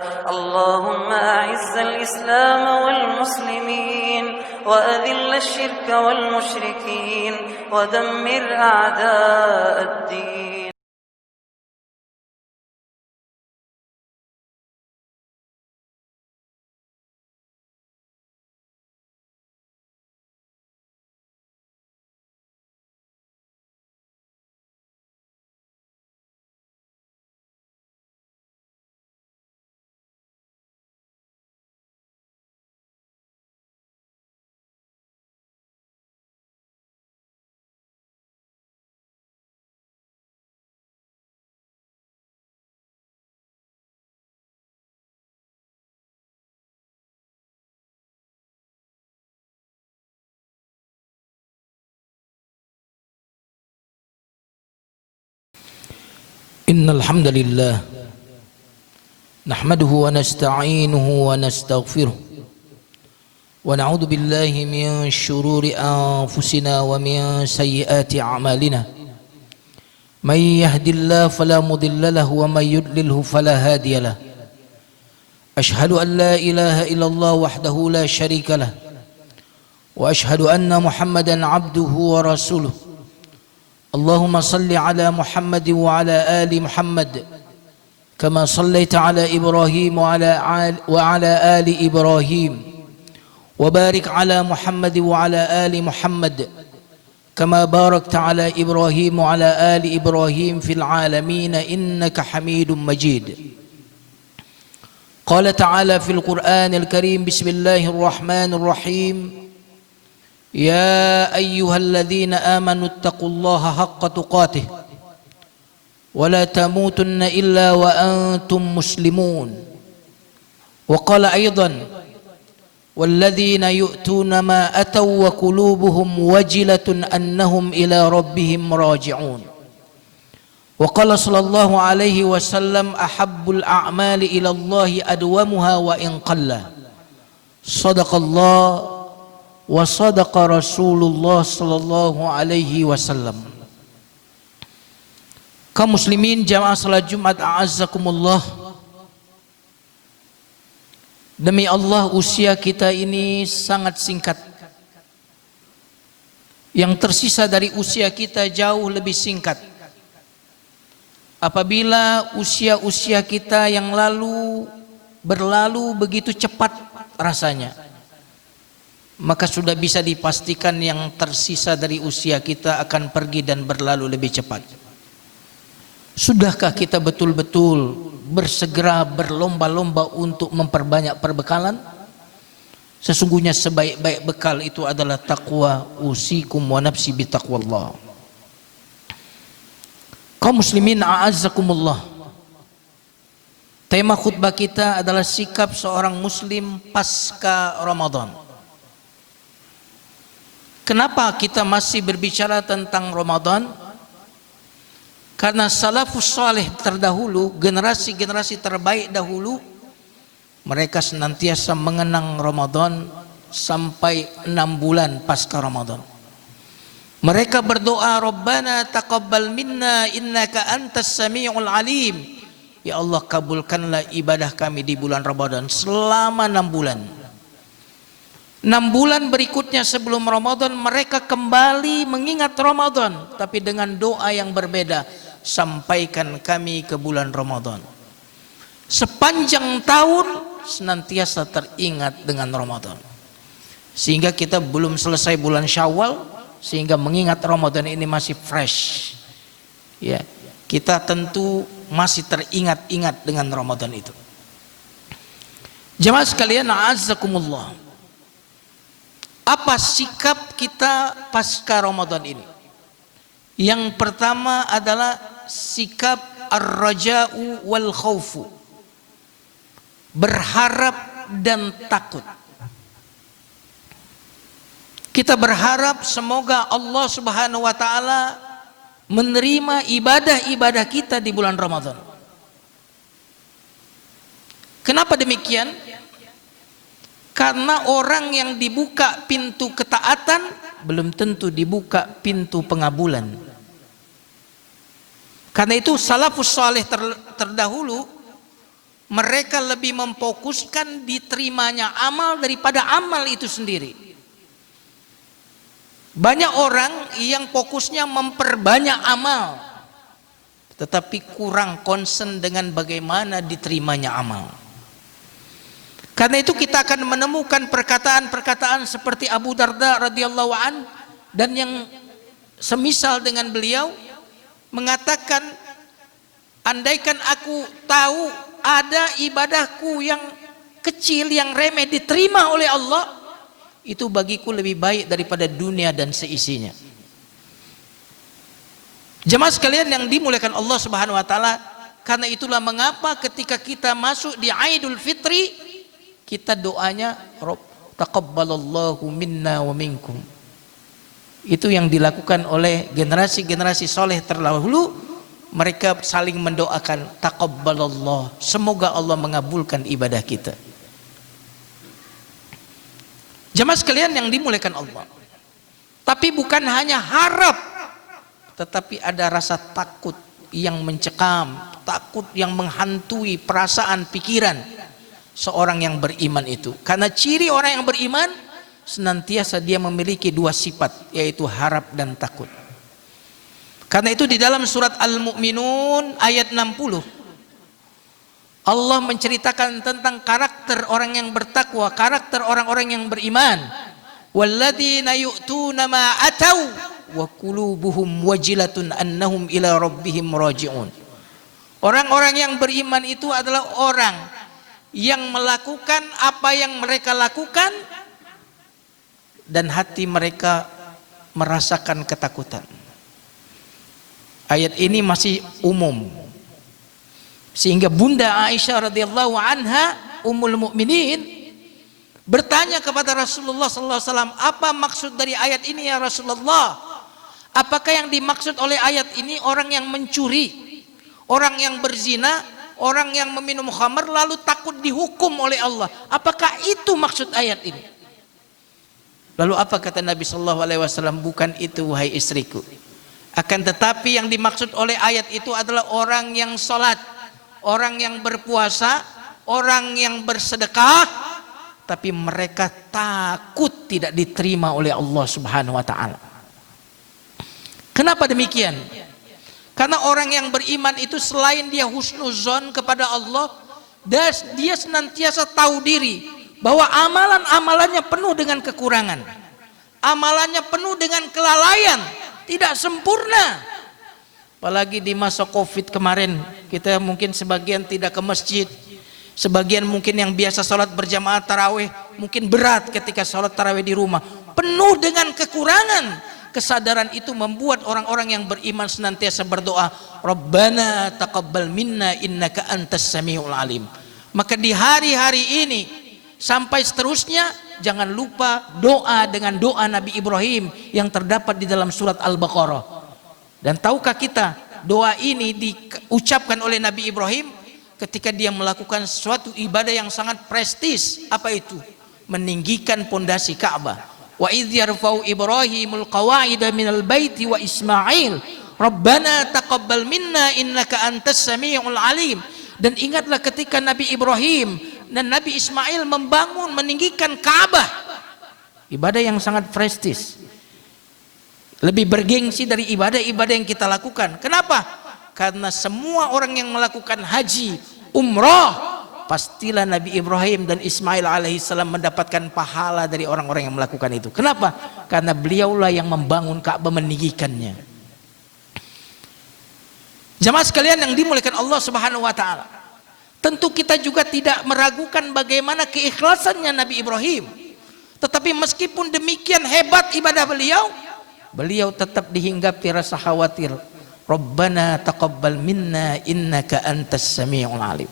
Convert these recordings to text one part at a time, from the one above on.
اللهم أعز الإسلام والمسلمين وأذل الشرك والمشركين ودمر أعداء الدين. إن الحمد لله نحمده ونستعينه ونستغفره ونعوذ بالله من شرور أنفسنا ومن سيئات أعمالنا من يهد الله فلا مضل له ومن يضلله فلا هادي له أشهد أن لا إله إلا الله وحده لا شريك له وأشهد أن محمدا عبده ورسوله اللهم صل على محمد وعلى آل محمد كما صليت على إبراهيم وعلى آل إبراهيم وبارك على محمد وعلى آل محمد كما باركت على إبراهيم وعلى آل إبراهيم في العالمين إنك حميد مجيد. قال تعالى في القرآن الكريم بسم الله الرحمن الرحيم يا أيها الذين آمنوا اتقوا الله حق تقاته ولا تموتن إلا وأنتم مسلمون. وقال أيضا والذين يؤتون ما أتوا وقلوبهم وجلة أنهم إلى ربهم راجعون. وقال صلى الله عليه وسلم أحب الأعمال إلى الله أدومها وإن قل. صدق الله wa sadaqa Rasulullah sallallahu alaihi wasallam. Kaum muslimin jamaah salat Jumat a'azzakumullah. Demi Allah usia kita ini sangat singkat. Yang tersisa dari usia kita jauh lebih singkat. Apabila usia-usia kita yang berlalu begitu cepat rasanya, maka sudah bisa dipastikan yang tersisa dari usia kita akan pergi dan berlalu lebih cepat. Sudahkah kita betul-betul bersegera berlomba-lomba untuk memperbanyak perbekalan? Sesungguhnya sebaik-baik bekal itu adalah taqwa. Usikum wa nafsi bitaqwallah. Kaum muslimin a'azzakumullah. Tema khutbah kita adalah sikap seorang muslim pasca Ramadan. Kenapa kita masih berbicara tentang Ramadan? Karena salafus saleh terdahulu, generasi-generasi terbaik dahulu, mereka senantiasa mengenang Ramadan sampai 6 bulan pasca Ramadan. Mereka berdoa, Rabbana taqabbal minna innaka antas sami'ul alim. Ya Allah, kabulkanlah ibadah kami di bulan Ramadan selama 6 bulan. 6 bulan berikutnya sebelum Ramadan mereka kembali mengingat Ramadan, tapi dengan doa yang berbeda, sampaikan kami ke bulan Ramadan. Sepanjang tahun senantiasa teringat dengan Ramadan, sehingga kita belum selesai bulan Syawal, sehingga mengingat Ramadan ini masih fresh. Ya, kita tentu masih teringat-ingat dengan Ramadan itu. Jemaah sekalian, a'azzakumullah. Apa sikap kita pasca Ramadan ini? Yang pertama adalah sikap ar-raja'u wal khaufu. Berharap dan takut. Kita berharap semoga Allah Subhanahu wa taala menerima ibadah-ibadah kita di bulan Ramadan. Kenapa demikian? Karena orang yang dibuka pintu ketaatan belum tentu dibuka pintu pengabulan. Karena itu salafus saleh terdahulu mereka lebih memfokuskan diterimanya amal daripada amal itu sendiri. Banyak orang yang fokusnya memperbanyak amal, tetapi kurang concern dengan bagaimana diterimanya amal. Karena itu kita akan menemukan perkataan-perkataan seperti Abu Darda radhiyallahu an dan yang semisal dengan beliau mengatakan, andaikan aku tahu ada ibadahku yang kecil, yang remeh diterima oleh Allah, itu bagiku lebih baik daripada dunia dan seisinya. Jemaah sekalian yang dimuliakan Allah Subhanahu wa taala, karena itulah mengapa ketika kita masuk di Aidul Fitri, kita doanya Rabb taqabbalallahu minna wa minkum. Itu yang dilakukan oleh generasi-generasi soleh terdahulu. Mereka saling mendoakan taqabbalallah, semoga Allah mengabulkan ibadah kita. Jemaah sekalian yang dimuliakan Allah, tapi bukan hanya harap, tetapi ada rasa takut yang mencekam, takut yang menghantui perasaan pikiran seorang yang beriman itu. Karena ciri orang yang beriman senantiasa dia memiliki dua sifat, yaitu harap dan takut. Karena itu di dalam surat Al-Mu'minun ayat 60 Allah menceritakan tentang karakter orang yang bertakwa, karakter orang-orang yang beriman. Walladzina yu'tuna ma atau wa qulubuhum wajilatun annahum ila rabbihim raji'un. Orang-orang yang beriman itu adalah orang yang melakukan apa yang mereka lakukan dan hati mereka merasakan ketakutan. Ayat ini masih umum, sehingga Bunda Aisyah radhiyallahu anha ummul mukminin bertanya kepada Rasulullah sallallahu alaihi wasallam, apa maksud dari ayat ini ya Rasulullah? Apakah yang dimaksud oleh ayat ini orang yang mencuri, orang yang berzina, orang yang meminum khamar lalu takut dihukum oleh Allah? Apakah itu maksud ayat ini? Lalu apa kata Nabi sallallahu alaihi wasallam? Bukan itu wahai istriku. Akan tetapi yang dimaksud oleh ayat itu adalah orang yang sholat, orang yang berpuasa, orang yang bersedekah, tapi mereka takut tidak diterima oleh Allah Subhanahu wa taala. Kenapa demikian? Karena orang yang beriman itu selain dia husnuzon kepada Allah, dia senantiasa tahu diri bahwa amalan-amalannya penuh dengan kekurangan, amalannya penuh dengan kelalaian, tidak sempurna. Apalagi di masa Covid kemarin, kita mungkin sebagian tidak ke masjid, sebagian mungkin yang biasa sholat berjamaah tarawih mungkin berat ketika sholat tarawih di rumah, penuh dengan kekurangan. Kesadaran itu membuat orang-orang yang beriman senantiasa berdoa, Rabbana taqabbal minna innaka antas samiul alim. Maka di hari-hari ini sampai seterusnya, jangan lupa doa dengan doa Nabi Ibrahim yang terdapat di dalam surat Al-Baqarah. Dan tahukah kita doa ini diucapkan oleh Nabi Ibrahim ketika dia melakukan suatu ibadah yang sangat prestis. Apa itu? Meninggikan pondasi Ka'bah. Wa idz yarfa'u Ibrahimul qawa'ida minal baiti wa Ismail Rabbana taqabbal minna innaka antas samiul alim. Dan ingatlah ketika Nabi Ibrahim dan Nabi Ismail membangun, meninggikan Ka'bah, ibadah yang sangat prestis, lebih bergengsi dari ibadah-ibadah yang kita lakukan. Kenapa? Karena semua orang yang melakukan haji, umrah, pastilah Nabi Ibrahim dan Ismail alaihissalam mendapatkan pahala dari orang-orang yang melakukan itu. Kenapa? Karena beliaulah yang membangun Ka'bah, meninggikannya. Jamaah sekalian yang dimuliakan Allah Subhanahu wa taala, tentu kita juga tidak meragukan bagaimana keikhlasannya Nabi Ibrahim. Tetapi meskipun demikian hebat ibadah beliau tetap dihinggapi rasa khawatir. Rabbana taqabbal minna innaka antas samiul alim.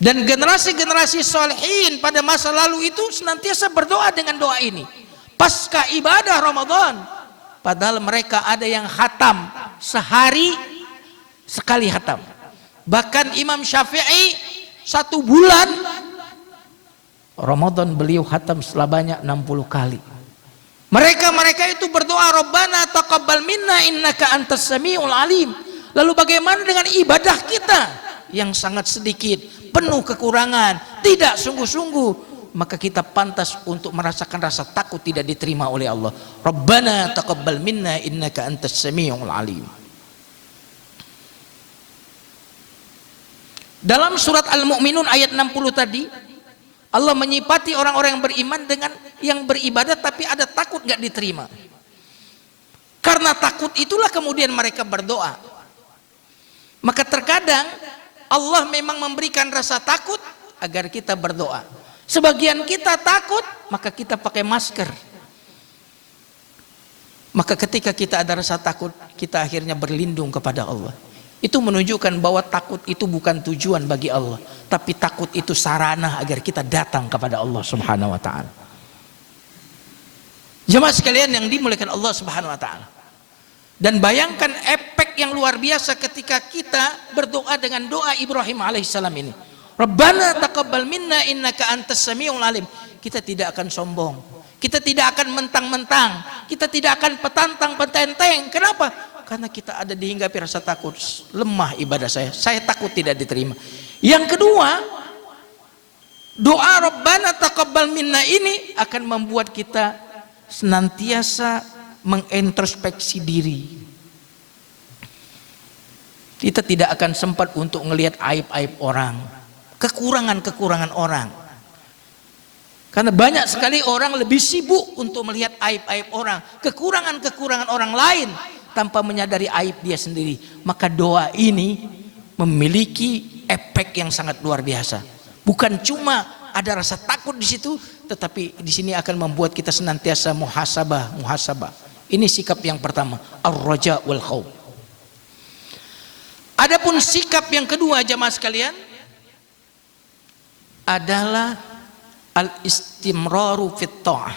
Dan generasi-generasi salihin pada masa lalu itu senantiasa berdoa dengan doa ini pasca ibadah Ramadan. Padahal mereka ada yang khatam sehari sekali khatam. Bahkan Imam Syafi'i 1 bulan Ramadan beliau khatam sebanyak 60 kali. Mereka itu berdoa Rabbana taqabbal minna innaka antas samiul alim. Lalu bagaimana dengan ibadah kita yang sangat sedikit, penuh kekurangan, tidak sungguh-sungguh, maka kita pantas untuk merasakan rasa takut tidak diterima oleh Allah. Rabbana taqabbal minna innaka antas samiul alim. Dalam surat Al-Mu'minun ayat 60 tadi, Allah menyifati orang-orang yang beriman dengan yang beribadah tapi ada takut gak diterima. Karena takut itulah kemudian mereka berdoa. Maka terkadang Allah memang memberikan rasa takut agar kita berdoa. Sebagian kita takut, maka kita pakai masker. Maka ketika kita ada rasa takut, kita akhirnya berlindung kepada Allah. Itu menunjukkan bahwa takut itu bukan tujuan bagi Allah, tapi takut itu sarana agar kita datang kepada Allah Subhanahu wa taala. Jemaah sekalian yang dimuliakan Allah Subhanahu wa taala. Dan bayangkan efek yang luar biasa ketika kita berdoa dengan doa Ibrahim alaihissalam ini. Rabbana taqabbal minna innaka antas samiul alim. Kita tidak akan sombong. Kita tidak akan mentang-mentang. Kita tidak akan petantang-petenteng. Kenapa? Karena kita ada dihinggapi rasa takut. Lemah ibadah saya. Saya takut tidak diterima. Yang kedua, doa Rabbana taqabbal minna ini akan membuat kita senantiasa mengintrospeksi diri. Kita tidak akan sempat untuk melihat aib-aib orang, kekurangan-kekurangan orang. Karena banyak sekali orang lebih sibuk untuk melihat aib-aib orang, kekurangan-kekurangan orang lain tanpa menyadari aib dia sendiri. Maka doa ini memiliki efek yang sangat luar biasa. Bukan cuma ada rasa takut di situ, tetapi di sini akan membuat kita senantiasa muhasabah. Ini sikap yang pertama, ar-raja wal khauf. Adapun sikap yang kedua jamaah sekalian adalah al-istimraru fit ta'ah.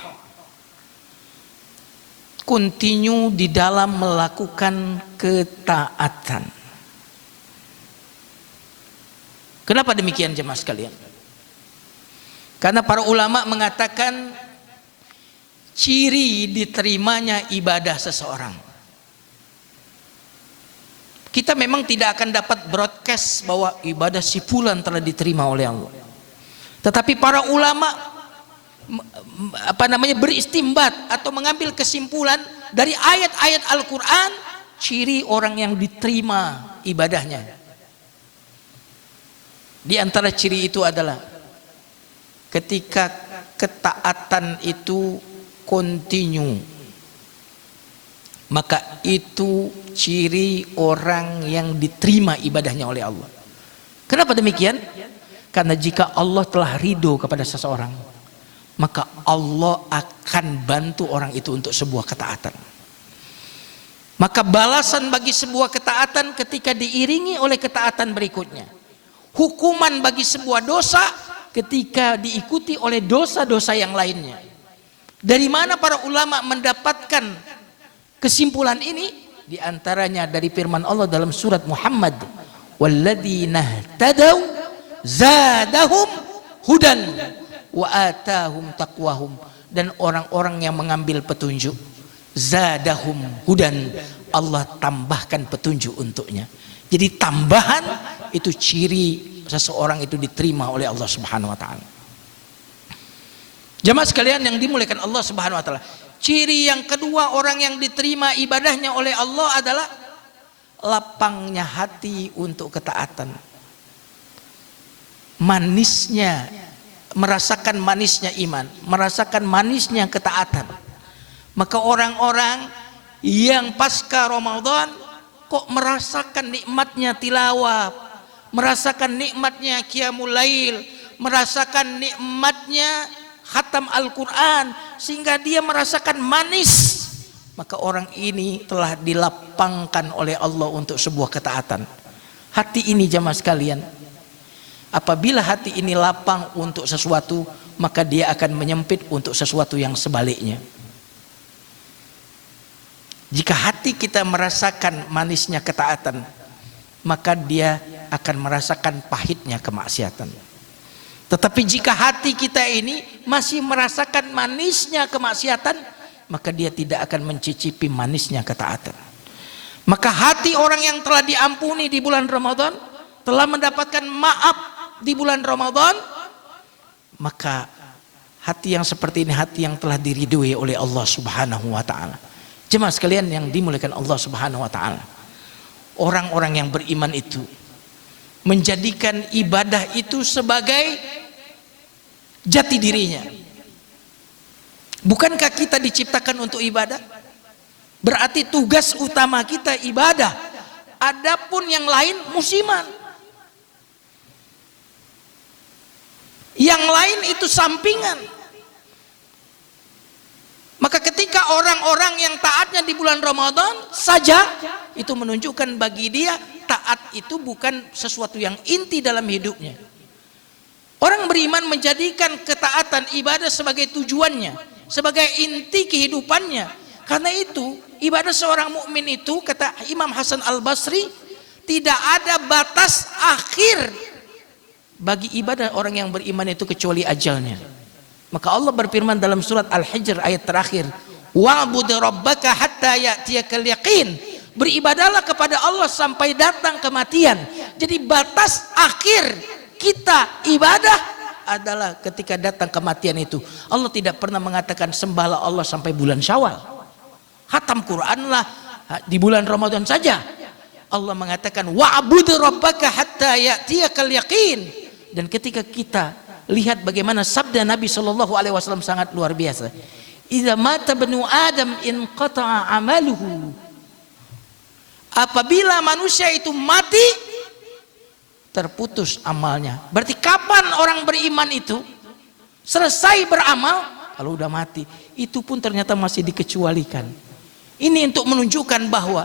Continue di dalam melakukan ketaatan. Kenapa demikian jemaah sekalian? Karena para ulama mengatakan ciri diterimanya ibadah seseorang. Kita memang tidak akan dapat broadcast bahwa ibadah si fulan telah diterima oleh Allah. Tetapi para ulama beristimbat atau mengambil kesimpulan dari ayat-ayat Al-Quran ciri orang yang diterima ibadahnya. Di antara ciri itu adalah ketika ketaatan itu continue, maka itu ciri orang yang diterima ibadahnya oleh Allah. Kenapa demikian? Karena jika Allah telah ridho kepada seseorang, maka Allah akan bantu orang itu untuk sebuah ketaatan. Maka balasan bagi sebuah ketaatan ketika diiringi oleh ketaatan berikutnya. Hukuman bagi sebuah dosa ketika diikuti oleh dosa-dosa yang lainnya. Dari mana para ulama mendapatkan kesimpulan ini? Di antaranya dari firman Allah dalam surat Muhammad, walladzina tadaw zadahum hudan wa atahum taqwahum. Dan orang-orang yang mengambil petunjuk, zadahum hudan, Allah tambahkan petunjuk untuknya. Jadi tambahan itu ciri seseorang itu diterima oleh Allah Subhanahu wa taala. Jemaah sekalian yang dimuliakan Allah Subhanahu wa taala, ciri yang kedua orang yang diterima ibadahnya oleh Allah adalah lapangnya hati untuk ketaatan. Manisnya, merasakan manisnya iman, merasakan manisnya ketaatan. Maka orang-orang yang pasca Ramadan kok merasakan nikmatnya tilawah, merasakan nikmatnya qiyamul lail, merasakan nikmatnya khatam Al-Quran, sehingga dia merasakan manis, maka orang ini telah dilapangkan oleh Allah untuk sebuah ketaatan. Hati ini jamaah sekalian, apabila hati ini lapang untuk sesuatu, maka dia akan menyempit untuk sesuatu yang sebaliknya. Jika hati kita merasakan manisnya ketaatan, maka dia akan merasakan pahitnya kemaksiatan. Tetapi jika hati kita ini masih merasakan manisnya kemaksiatan, maka dia tidak akan mencicipi manisnya ketaatan. Maka hati orang yang telah diampuni di bulan Ramadan telah mendapatkan maaf di bulan Ramadan, maka hati yang seperti ini hati yang telah diridhoi oleh Allah Subhanahu wa taala. Jemaah sekalian yang dimuliakan Allah Subhanahu wa taala, orang-orang yang beriman itu menjadikan ibadah itu sebagai jati dirinya. Bukankah kita diciptakan untuk ibadah? Berarti tugas utama kita ibadah. Adapun yang lain musiman. Yang lain itu sampingan. Maka ketika orang-orang yang taatnya di bulan Ramadan saja, itu menunjukkan bagi dia taat itu bukan sesuatu yang inti dalam hidupnya. Orang beriman menjadikan ketaatan ibadah sebagai tujuannya, sebagai inti kehidupannya. Karena itu ibadah seorang mukmin itu, kata Imam Hasan Al-Basri, tidak ada batas akhir bagi ibadah orang yang beriman itu kecuali ajalnya. Maka Allah berfirman dalam surat Al-Hijr ayat terakhir, wa'bud rabbaka hatta ya'tiyakal yaqin. Beribadahlah kepada Allah sampai datang kematian. Jadi batas akhir kita ibadah adalah ketika datang kematian itu. Allah tidak pernah mengatakan sembahlah Allah sampai bulan Syawal, khatam Quranlah di bulan Ramadan saja. Allah mengatakan wa'bud rabbaka hatta ya'tiyakal yaqin. Dan ketika kita lihat bagaimana sabda Nabi Shallallahu Alaihi Wasallam sangat luar biasa. Idza mata banu Adam inqata'a amaluhu. Apabila manusia itu mati, terputus amalnya. Berarti kapan orang beriman itu selesai beramal? Kalau udah mati. Itu pun ternyata masih dikecualikan. Ini untuk menunjukkan bahwa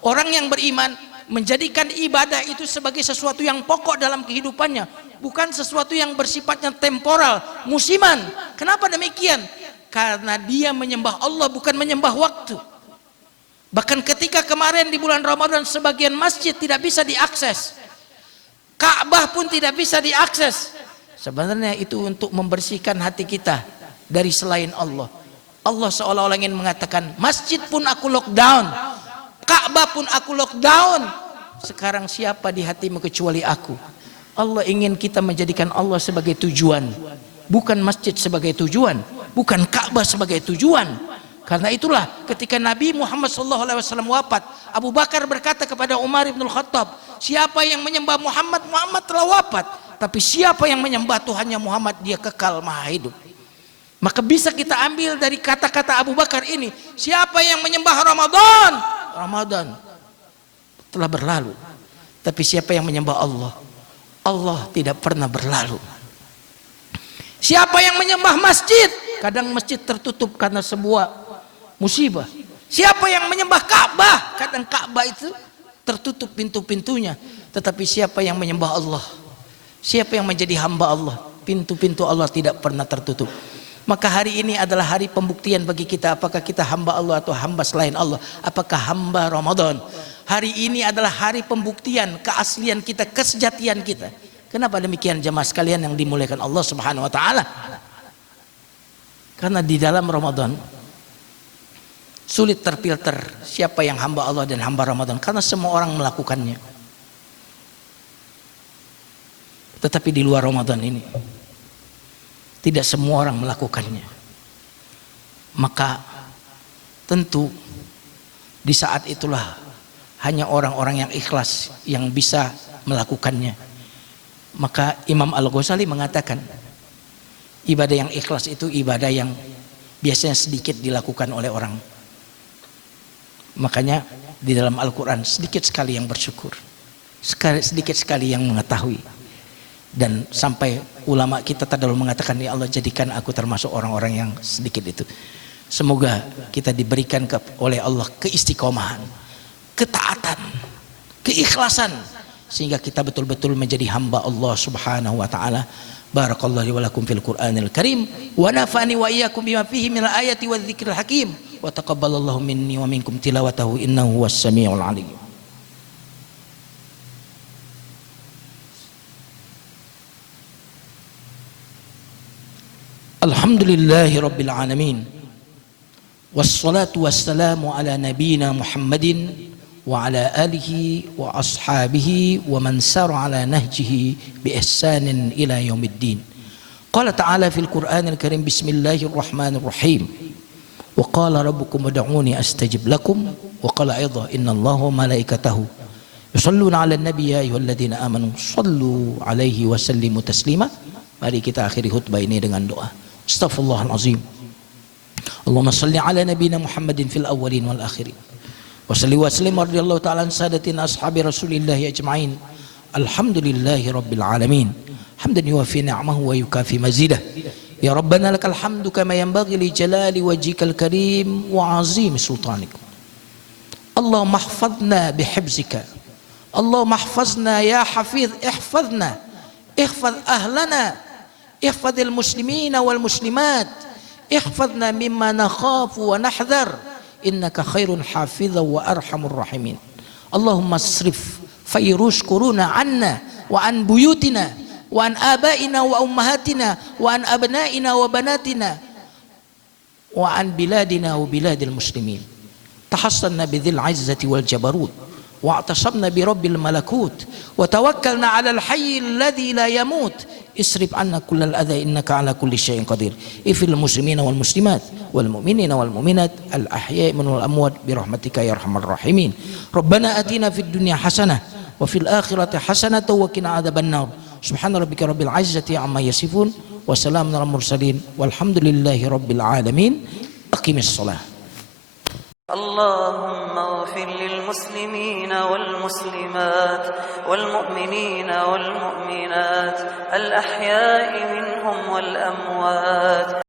orang yang beriman menjadikan ibadah itu sebagai sesuatu yang pokok dalam kehidupannya, bukan sesuatu yang bersifatnya temporal, musiman. Kenapa demikian? Karena dia menyembah Allah, bukan menyembah waktu. Bahkan ketika kemarin di bulan Ramadan sebagian masjid tidak bisa diakses, Ka'bah pun tidak bisa diakses. Sebenarnya itu untuk membersihkan hati kita dari selain Allah. Allah seolah-olah ingin mengatakan, masjid pun aku lockdown, Ka'bah pun aku lockdown. Sekarang siapa di hatimu kecuali aku? Allah ingin kita menjadikan Allah sebagai tujuan, bukan masjid sebagai tujuan, bukan Ka'bah sebagai tujuan. Karena itulah ketika Nabi Muhammad SAW wafat, Abu Bakar berkata kepada Umar bin Khattab, siapa yang menyembah Muhammad, Muhammad telah wafat. Tapi siapa yang menyembah Tuhannya Muhammad, dia kekal maha hidup. Maka bisa kita ambil dari kata-kata Abu Bakar ini, siapa yang menyembah Ramadan, Ramadan telah berlalu. Tapi siapa yang menyembah Allah, Allah tidak pernah berlalu. Siapa yang menyembah masjid, kadang masjid tertutup karena sebuah musibah. Siapa yang menyembah Ka'bah, kadang Ka'bah itu tertutup pintu-pintunya. Tetapi siapa yang menyembah Allah, siapa yang menjadi hamba Allah, pintu-pintu Allah tidak pernah tertutup. Maka hari ini adalah hari pembuktian bagi kita, apakah kita hamba Allah atau hamba selain Allah, apakah hamba Ramadan. Hari ini adalah hari pembuktian keaslian kita, kesejatian kita. Kenapa demikian jemaah sekalian yang dimuliakan Allah Subhanahu wa taala? Karena di dalam Ramadan sulit terfilter siapa yang hamba Allah dan hamba Ramadan, karena semua orang melakukannya. Tetapi di luar Ramadan ini tidak semua orang melakukannya. Maka tentu di saat itulah hanya orang-orang yang ikhlas yang bisa melakukannya. Maka Imam Al-Ghazali mengatakan, ibadah yang ikhlas itu ibadah yang biasanya sedikit dilakukan oleh orang. Makanya di dalam Al-Quran sedikit sekali yang bersyukur, sedikit sekali yang mengetahui. Dan sampai ulama kita terdahulu mengatakan, ya Allah jadikan aku termasuk orang-orang yang sedikit itu. Semoga kita diberikan oleh Allah keistiqomahan, ketaatan, keikhlasan, sehingga kita betul-betul menjadi hamba Allah Subhanahu wa taala. Barakallahu li wa lakum fil Qur'anil Karim wa nafa'ani wa iyyakum bima fihi minal ayati wadh-dhikril hakim wa taqabbalallahu minni wa minkum tilawatahu innahu was samiul alim. Alhamdulillahi rabbil alamin, wassalatu wassalamu ala nabiyyina Muhammadin وعلى آله وأصحابه ومن سار على نهجه بإحسان إلى يوم الدين. قال تعالى في القرآن الكريم: بسم الله الرحمن الرحيم. وقال ربكم ادعوني أستجب لكم. وقال أيضا: إن الله وملائكته يصلون على النبي يا أيها الذين آمنوا صلوا عليه وسلموا تسليما. Mari kita akhiri khutbah ini dengan doa. Astaghfirullahalazim. Allahumma salli ala nabiyina Muhammadin fil awwalin wal akhirin. Wa salli wa sallim radhiyallahu ta'ala an sadatina ashabi Rasulillahi ajma'in. Alhamdulillahi rabbil alamin. Hamdan yuwafi ni'amahu wa yukafi mazidah. Ya Rabbana lakal hamdu kama yanbaghi li jalali wajhikal karim wa azim sultanik. Allahumma ihfazna bihifzika. Allahumma ihfazna ya hafiz, ihfazna. Ihfaz ahlana. Ihfazil muslimina wal muslimat. Ihfazna mimma nakhafu wa nahdhar. Innaka khairun hafidha wa arhamur rahimin. Allahumma asrif fayrus kuruna anna wa an buyutina wa an abaina wa ummahatina wa an abnaina wa banatina wa an biladina wa biladil muslimin. Tahassanna bidhil izzati wal jabarut wa atasabna bi rabbil malakut wa tawakkalna ala al hayy alladhi la yamut. Isrif anna kullal adha innaka ala kulli syai'in qadir. Ifil muslimina wal muslimat wal mu'minina wal mu'minat al ahya'i minhum wal amwat bi rahmatika ya arhamar rahimin. Rabbana atina fid dunya hasanah wa fil akhirati hasanah wa qina adzabannar. Subhana rabbika rabbil izzati amma yasifun wa salamun alal mursalin walhamdulillahi rabbil alamin. Aqimis shalah. اللهم اغفر للمسلمين والمسلمات والمؤمنين والمؤمنات الأحياء منهم والأموات.